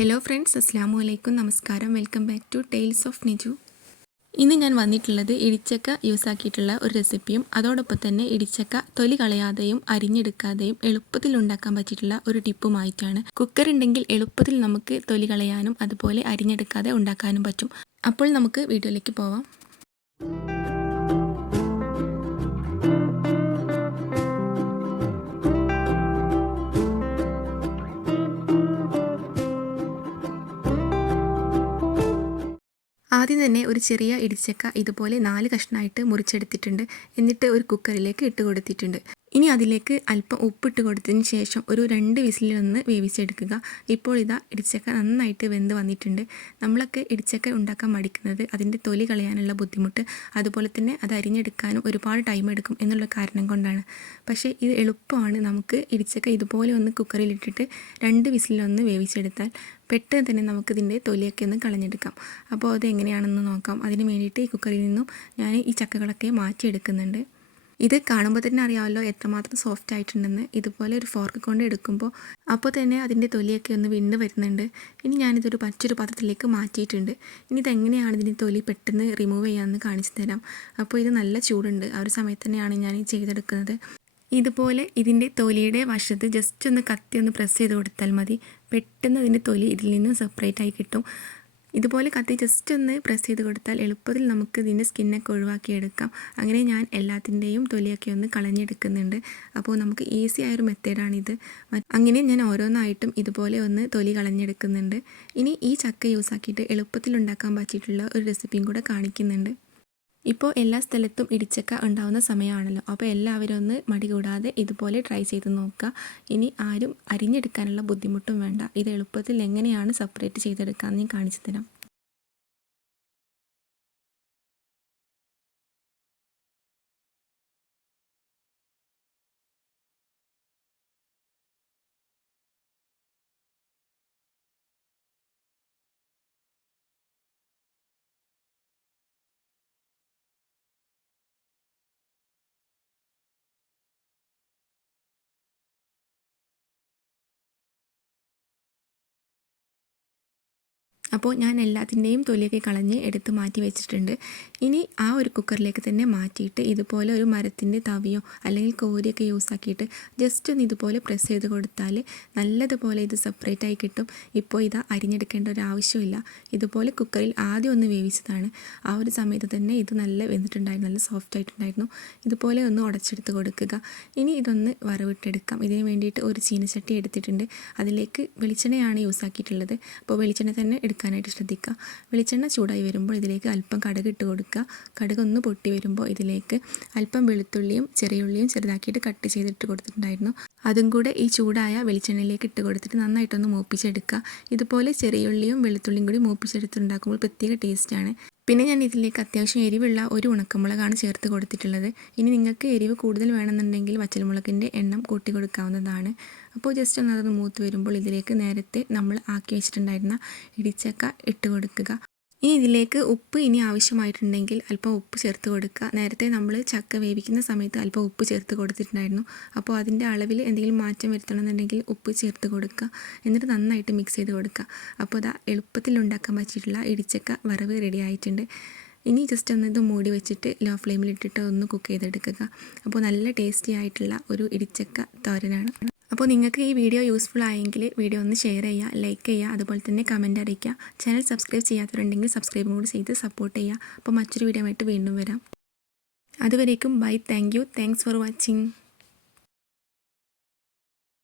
Hello friends, അസ്സലാമു അലൈക്കും. നമസ്കാരം. Welcome back to tales of Niju. ഇന്ന് ഞാൻ വന്നിട്ടുള്ളത് ഇടിച്ചക്ക യൂസ് ആക്കിയിട്ടുള്ള ഒരു റെസിപ്പിയും അതോടൊപ്പം തന്നെ ഇടിച്ചക്ക തൊലി കളയാതെയും അരിഞ്ഞെടുക്കാതെയും എളുപ്പത്തിൽ ഉണ്ടാക്കാൻ പറ്റിയിട്ടുള്ള ഒരു ടിപ്പുമായിട്ടാണ്. കുക്കർ ഉണ്ടെങ്കിൽ എളുപ്പത്തിൽ നമുക്ക് തൊലി കളയാനും അതുപോലെ അരിഞ്ഞെടുക്കാതെ ഉണ്ടാക്കാനും പറ്റും. അപ്പോൾ നമുക്ക് വീഡിയോയിലേക്ക് പോവാം. ആദ്യം തന്നെ ഒരു ചെറിയ ഇടിച്ചക്ക ഇതുപോലെ 4 കഷ്ണമായിട്ട് മുറിച്ചെടുത്തിട്ടുണ്ട്. എന്നിട്ട് ഒരു കുക്കറിലേക്ക് ഇട്ട് കൊടുത്തിട്ടുണ്ട്. ഇനി അതിലേക്ക് അല്പം ഉപ്പിട്ട് കൊടുത്തതിന് ശേഷം ഒരു 2 വിസിലൊന്ന് വേവിച്ചെടുക്കുക. ഇപ്പോൾ ഇതാ ഇടിച്ചക്ക നന്നായിട്ട് വെന്ത് വന്നിട്ടുണ്ട്. നമ്മളൊക്കെ ഇടിച്ചക്ക ഉണ്ടാക്കാൻ മടിക്കുന്നത് അതിൻ്റെ തൊലി കളയാനുള്ള ബുദ്ധിമുട്ട്, അതുപോലെ തന്നെ അത് അരിഞ്ഞെടുക്കാനും ഒരുപാട് ടൈം എടുക്കും എന്നുള്ള കാരണം കൊണ്ടാണ്. പക്ഷേ ഇത് എളുപ്പമാണ്. നമുക്ക് ഇടിച്ചക്ക ഇതുപോലെ ഒന്ന് കുക്കറിലിട്ടിട്ട് 2 വിസിലൊന്ന് വേവിച്ചെടുത്താൽ പെട്ടെന്ന് തന്നെ നമുക്കിതിൻ്റെ തൊലിയൊക്കെ ഒന്ന് കളഞ്ഞെടുക്കാം. അപ്പോൾ അത് എങ്ങനെയാണെന്ന് നോക്കാം. അതിന് വേണ്ടിയിട്ട് ഈ കുക്കറിൽ നിന്നും ഞാൻ ഈ ചക്കകളൊക്കെ മാറ്റിയെടുക്കുന്നുണ്ട്. ഇത് കാണുമ്പോൾ തന്നെ അറിയാമല്ലോ എത്രമാത്രം സോഫ്റ്റ് ആയിട്ടുണ്ടെന്ന്. ഇതുപോലെ ഒരു ഫോർക്ക് കൊണ്ട് എടുക്കുമ്പോൾ അപ്പോൾ തന്നെ അതിൻ്റെ തൊലിയൊക്കെ ഒന്ന് വിണ്ട് വരുന്നുണ്ട്. ഇനി ഞാനിതൊരു മറ്റൊരു പാത്രത്തിലേക്ക് മാറ്റിയിട്ടുണ്ട്. ഇനി ഇതെങ്ങനെയാണ് ഇതിൻ്റെ തൊലി പെട്ടെന്ന് റിമൂവ് ചെയ്യാമെന്ന് കാണിച്ചു തരാം. അപ്പോൾ ഇത് നല്ല ചൂടുണ്ട്. ആ ഒരു സമയത്ത് തന്നെയാണ് ഞാൻ ചെയ്തെടുക്കുന്നത്. ഇതുപോലെ ഇതിൻ്റെ തൊലിയുടെ വശത്ത് ജസ്റ്റ് ഒന്ന് കത്തി ഒന്ന് പ്രസ് ചെയ്ത് കൊടുത്താൽ മതി. പെട്ടെന്ന് അതിൻ്റെ തൊലി ഇതിൽ നിന്നും സെപ്പറേറ്റ് ആയി കിട്ടും. ഇതുപോലെ കത്തി ജസ്റ്റ് ഒന്ന് പ്രസ് ചെയ്ത് കൊടുത്താൽ എളുപ്പത്തിൽ നമുക്ക് ഇതിൻ്റെ സ്കിന്നൊക്കെ ഒഴിവാക്കിയെടുക്കാം. അങ്ങനെ ഞാൻ എല്ലാത്തിൻ്റെയും തൊലിയൊക്കെ ഒന്ന് കളഞ്ഞെടുക്കുന്നുണ്ട്. അപ്പോൾ നമുക്ക് ഈസി ആയൊരു മെത്തേഡാണിത്. അങ്ങനെ ഞാൻ ഓരോന്നായിട്ടും ഇതുപോലെ ഒന്ന് തൊലി കളഞ്ഞെടുക്കുന്നുണ്ട്. ഇനി ഈ ചക്ക യൂസ് ആക്കിയിട്ട് എളുപ്പത്തിൽ ഉണ്ടാക്കാൻ പറ്റിയിട്ടുള്ള ഒരു റെസിപ്പിയും കൂടെ കാണിക്കുന്നുണ്ട്. ഇപ്പോൾ എല്ലാ സ്ഥലത്തും ഇടിച്ചക്ക ഉണ്ടാകുന്ന സമയമാണല്ലോ. അപ്പോൾ എല്ലാവരും ഒന്ന് മടി കൂടാതെ ഇതുപോലെ ട്രൈ ചെയ്ത് നോക്കുക. ഇനി ആരും അരിഞ്ഞെടുക്കാനുള്ള ബുദ്ധിമുട്ടും വേണ്ട. ഇത് എളുപ്പത്തിൽ എങ്ങനെയാണ് സെപ്പറേറ്റ് ചെയ്തെടുക്കാമെന്ന് ഞാൻ കാണിച്ചു തരാം. അപ്പോൾ ഞാൻ എല്ലാത്തിൻ്റെയും തൊലിയൊക്കെ കളഞ്ഞ് എടുത്ത് മാറ്റി വെച്ചിട്ടുണ്ട്. ഇനി ആ ഒരു കുക്കറിലേക്ക് തന്നെ മാറ്റിയിട്ട് ഇതുപോലെ ഒരു മരത്തിൻ്റെ തവിയോ അല്ലെങ്കിൽ കോരിയൊക്കെ യൂസ് ആക്കിയിട്ട് ജസ്റ്റ് ഒന്ന് ഇതുപോലെ പ്രസ് ചെയ്ത് കൊടുത്താൽ നല്ലതുപോലെ ഇത് സെപ്പറേറ്റ് ആയി കിട്ടും. ഇപ്പോൾ ഇത് അരിഞ്ഞെടുക്കേണ്ട ഒരു ആവശ്യമില്ല. ഇതുപോലെ കുക്കറിൽ ആദ്യം ഒന്ന് വേവിച്ചതാണ്. ആ ഒരു സമയത്ത് തന്നെ ഇത് നല്ല വെന്തിട്ടുണ്ടായിരുന്നു, നല്ല സോഫ്റ്റ് ആയിട്ടുണ്ടായിരുന്നു. ഇതുപോലെ ഒന്ന് ഉടച്ചെടുത്ത് കൊടുക്കുക. ഇനി ഇതൊന്ന് വറവിട്ടെടുക്കാം. ഇതിന് വേണ്ടിയിട്ട് ഒരു ചീനച്ചട്ടി എടുത്തിട്ടുണ്ട്. അതിലേക്ക് വെളിച്ചെണ്ണയാണ് യൂസ് ആക്കിയിട്ടുള്ളത്. അപ്പോൾ വെളിച്ചെണ്ണ തന്നെ എടുക്കാനായിട്ട് ശ്രദ്ധിക്കുക. വെളിച്ചെണ്ണ ചൂടായി വരുമ്പോൾ ഇതിലേക്ക് അല്പം കടുക് ഇട്ട് കൊടുക്കുക. കടുക് ഒന്ന് പൊട്ടി വരുമ്പോൾ ഇതിലേക്ക് അല്പം വെളുത്തുള്ളിയും ചെറിയുള്ളിയും ചെറുതാക്കിയിട്ട് കട്ട് ചെയ്തിട്ട് കൊടുത്തിട്ടുണ്ടായിരുന്നു. അതും കൂടെ ഈ ചൂടായ വെളിച്ചെണ്ണയിലേക്ക് ഇട്ട് കൊടുത്തിട്ട് നന്നായിട്ടൊന്ന് മൂപ്പിച്ചെടുക്കുക. ഇതുപോലെ ചെറിയുള്ളിയും വെളുത്തുള്ളിയും കൂടി മൂപ്പിച്ചെടുത്തുണ്ടാക്കുമ്പോൾ പ്രത്യേക ടേസ്റ്റാണ്. പിന്നെ ഞാൻ ഇതിലേക്ക് അത്യാവശ്യം എരിവുള്ള ഒരു ഉണക്കമുളകാണ് ചേർത്ത് കൊടുത്തിട്ടുള്ളത്. ഇനി നിങ്ങൾക്ക് എരിവ് കൂടുതൽ വേണമെന്നുണ്ടെങ്കിൽ വറ്റൽമുളകിൻ്റെ എണ്ണം കൂട്ടി കൊടുക്കാവുന്നതാണ്. അപ്പോൾ ജസ്റ്റ് ഒന്ന് അതൊന്ന് മൂത്ത് വരുമ്പോൾ ഇതിലേക്ക് നേരത്തെ നമ്മൾ ആക്കി വെച്ചിട്ടുണ്ടായിരുന്ന ഇടിച്ചക്ക ഇട്ട് കൊടുക്കുക. ഇനി ഇതിലേക്ക് ഉപ്പ് ഇനി ആവശ്യമായിട്ടുണ്ടെങ്കിൽ അല്പം ഉപ്പ് ചേർത്ത് കൊടുക്കുക. നേരത്തെ നമ്മൾ ചക്ക വേവിക്കുന്ന സമയത്ത് അല്പം ഉപ്പ് ചേർത്ത് കൊടുത്തിട്ടുണ്ടായിരുന്നു. അപ്പോൾ അതിൻ്റെ അളവിൽ എന്തെങ്കിലും മാറ്റം വരുത്തണമെന്നുണ്ടെങ്കിൽ ഉപ്പ് ചേർത്ത് കൊടുക്കുക. എന്നിട്ട് നന്നായിട്ട് മിക്സ് ചെയ്ത് കൊടുക്കുക. അപ്പോൾ ഇതാ എളുപ്പത്തിൽ ഉണ്ടാക്കാൻ പറ്റിയിട്ടുള്ള ഇടിച്ചക്ക വറവ് റെഡി ആയിട്ടുണ്ട്. ഇനി ജസ്റ്റ് ഒന്ന് ഇത് മൂടി വെച്ചിട്ട് ലോ ഫ്ലെയിമിലിട്ടിട്ട് ഒന്ന് കുക്ക് ചെയ്തെടുക്കുക. അപ്പോൾ നല്ല ടേസ്റ്റി ആയിട്ടുള്ള ഒരു ഇടിച്ചക്ക തോരനാണ്. അപ്പോൾ നിങ്ങൾക്ക് ഈ വീഡിയോ യൂസ്ഫുൾ ആയെങ്കിൽ വീഡിയോ ഒന്ന് ഷെയർ ചെയ്യുക, ലൈക്ക് ചെയ്യുക, അതുപോലെ തന്നെ കമൻറ്റ് അറിയിക്കുക. ചാനൽ സബ്സ്ക്രൈബ് ചെയ്യാത്തവരുണ്ടെങ്കിൽ സബ്സ്ക്രൈബും കൂടി ചെയ്ത് സപ്പോർട്ട് ചെയ്യുക. അപ്പോൾ മറ്റൊരു വീഡിയോ ആയിട്ട് വീണ്ടും വരാം. അതുവരേക്കും bye. Thank you. Thanks for watching.